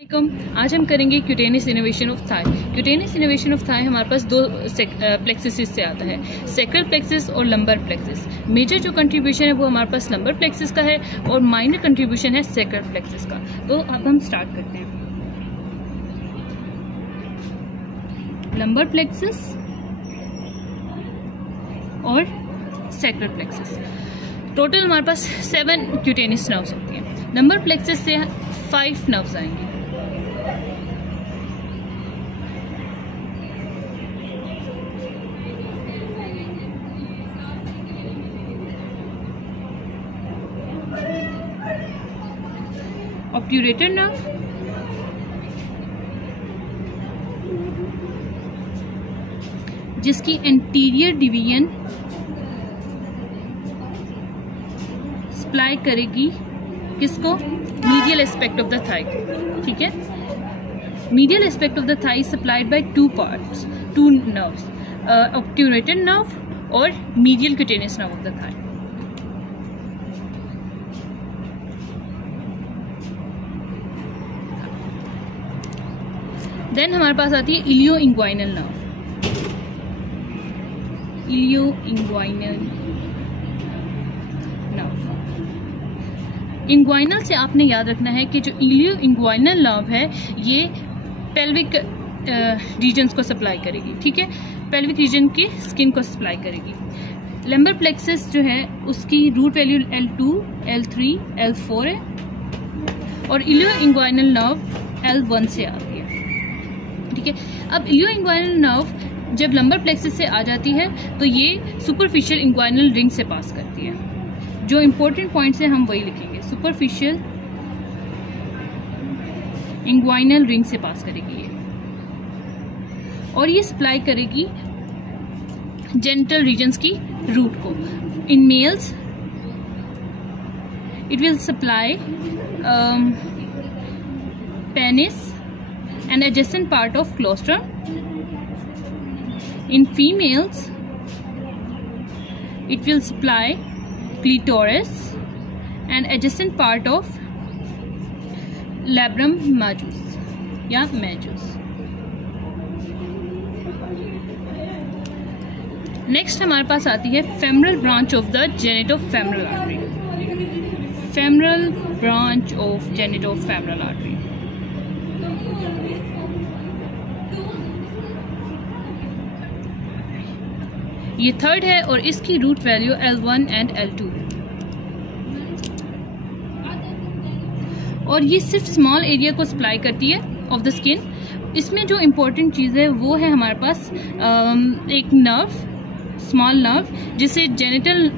आज हम करेंगे cutaneous innovation of thigh. Cutaneous innovation of thigh हमारे पास दो प्लेक्सिस से आता है, सेक्रल प्लेक्सिस और लंबर प्लेक्सिस। मेजर जो कंट्रीब्यूशन है वो हमारे पास लंबर प्लेक्सिस का है और माइनर कंट्रीब्यूशन है सेक्रल प्लेक्सिस का। तो अब हम स्टार्ट करते हैं। लंबर प्लेक्सिस और सेक्रल प्लेक्सिस, टोटल हमारे पास 7 क्यूटेनियस नर्व्स होती हैं। लंबर प्लेक्सिस से 5 नर्व्स आएंगे। ऑब्ट्यूरेटर नर्व, जिसकी एंटीरियर डिवीजन सप्लाई करेगी किसको? Medial aspect of the thigh. ठीक है, medial aspect of the thigh supplied by 2 parts, 2 nerves, obturator nerve और medial cutaneous nerve of the thigh. Then हमारे पास आती है ilioinguinal nerve. Ilioinguinal nerve, inguinal से आपने याद रखना है कि जो इलियो इंग्वाइनल नर्व है ये पेल्विक रीजन्स को सप्लाई करेगी। ठीक है, पेल्विक रीजन की स्किन को सप्लाई करेगी। लंबर प्लेक्सिस जो है उसकी root value L2, L3, L4 है और इलियो इंग्वाइनल नर्व L1 से आती है। ठीक है, अब इलियो इंग्वाइनल नर्व जब लंबर प्लेक्सिस से आ जाती है तो ये सुपरफिशियल इंग्वाइनल रिंग से पास करती है। जो इंपॉर्टेंट पॉइंट्स हैं हम वही लिखेंगे। सुपरफिशियल इंग्वाइनल रिंग से पास करेगी ये, और ये सप्लाई करेगी जेनिटल रीजन्स की रूट को। In males it will supply penis and adjacent part of claustrum. In females it will supply clitoris and adjacent part of labrum majus या majus. नेक्स्ट हमारे पास आती है femoral branch of the genitofemoral artery. Femoral branch of genitofemoral artery, ये third है और इसकी root value L1 and L2, और ये सिर्फ स्मॉल एरिया को सप्लाई करती है ऑफ द स्किन। इसमें जो इम्पोर्टेंट चीज़ है वो है हमारे पास एक नर्व, स्मॉल नर्व, जिसे जेनिटल,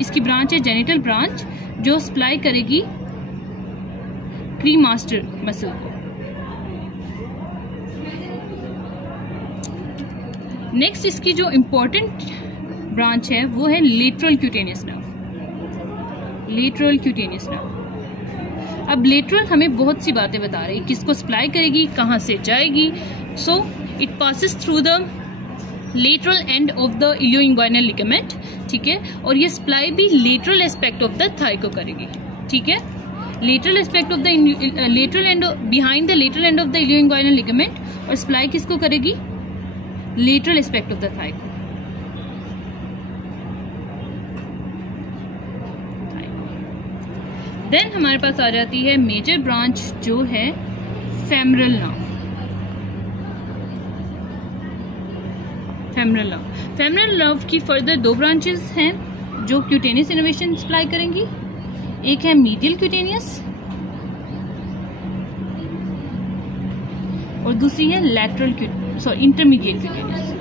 इसकी ब्रांच है जेनिटल ब्रांच, जो सप्लाई करेगी क्रीमास्टर मसल को। नेक्स्ट इसकी जो इम्पोर्टेंट ब्रांच है वो है lateral cutaneous nerve. Lateral cutaneous nerve, अब लेटरल हमें बहुत सी बातें बता रही है, किसको सप्लाई करेगी, कहाँ से जाएगी। So it passes through the lateral end of the ilioinguinal ligament. ठीक है, और ये सप्लाई भी lateral aspect of the thigh को करेगी। ठीक है, lateral aspect of the lateral end, behind the lateral end of the ilioinguinal ligament, और सप्लाई किसको करेगी? Lateral aspect of the thigh को। देन हमारे पास आ जाती है मेजर ब्रांच जो है femoral nerve. Femoral nerve, femoral nerve की फर्दर 2 ब्रांचेस हैं जो क्यूटेनियस इनोवेशन सप्लाई करेंगी। एक है मीडियल क्यूटेनियस और दूसरी है लैटरल इंटरमीडिएट क्यूटेनियस।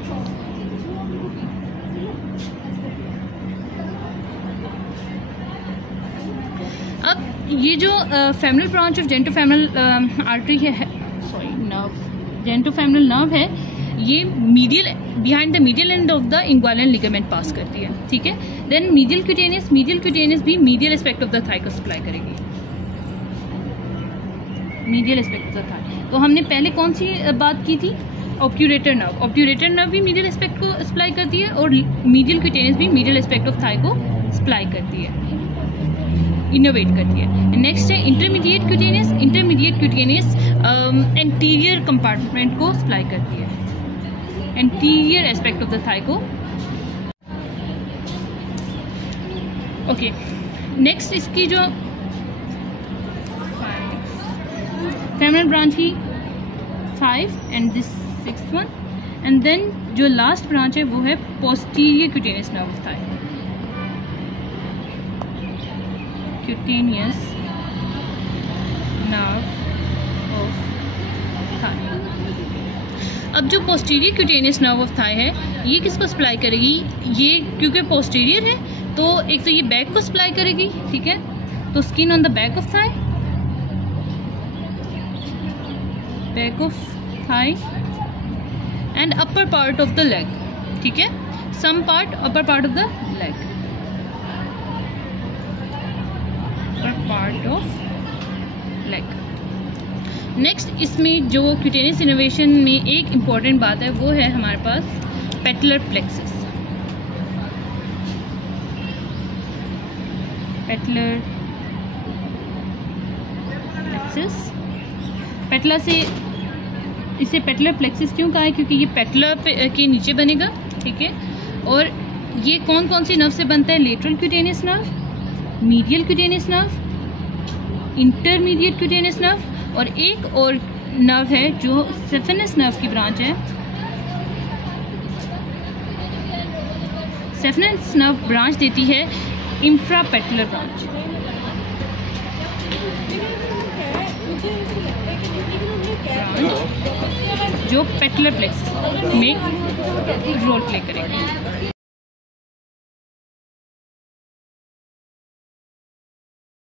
अब ये जो femoral branch of genitofemoral artery है, नर्व, जेनिटोफेमरल नर्व है, ये medial, behind the medial end of the inguinal ligament pass करती है। ठीक है, देन मीडियल क्यूटेनियस भी medial aspect of the thigh को सप्लाई करेगी। Medial aspect of the thigh, तो हमने पहले कौन सी बात की थी? Obturator nerve. ऑब्ट्यूरेटर नर्व भी मीडियल एस्पेक्ट को सप्लाई करती है और मीडियल क्यूटेनियस भी मीडियल एस्पेक्ट ऑफ थाई को सप्लाई करती है। इनोवेट करती है। नेक्स्ट है intermediate cutaneous. Intermediate cutaneous anterior compartment को सप्लाई करती है, anterior aspect of the thigh को। ओके, नेक्स्ट इसकी जो फेमरल ब्रांच की 5 and this 6th one, and then जो लास्ट ब्रांच है वो है posterior cutaneous nerve of thigh. Cutaneous nerve of thigh. अब जो posterior cutaneous nerve of thigh है ये किसको सप्लाई करेगी? ये क्योंकि पोस्टीरियर है तो एक तो ये बैक को सप्लाई करेगी, ठीक है। तो skin on the back of thigh, back of thigh and upper part of the leg, ठीक है। Some part upper part of the leg, upper part of leg. Next इसमें जो क्यूटेनियस इनोवेशन में एक इम्पॉर्टेंट बात है वो है हमारे पास पेटलर प्लेक्सस। पेटलर प्लेक्सस, पेटला से इसे पेटलर प्लेक्सस क्यों कहा है? क्योंकि ये पेटलर के नीचे बनेगा, ठीक है। और ये कौन कौन सी नर्व से बनता है? Lateral cutaneous nerve, medial cutaneous nerve, intermediate cutaneous nerve, और एक और नर्व है जो सेफेनस नर्व की ब्रांच है। सेफेनस नर्व ब्रांच देती है इंफ्रापेटलर ब्रांच। जो पेटलर प्लेक्सस में रोल प्ले करेगी।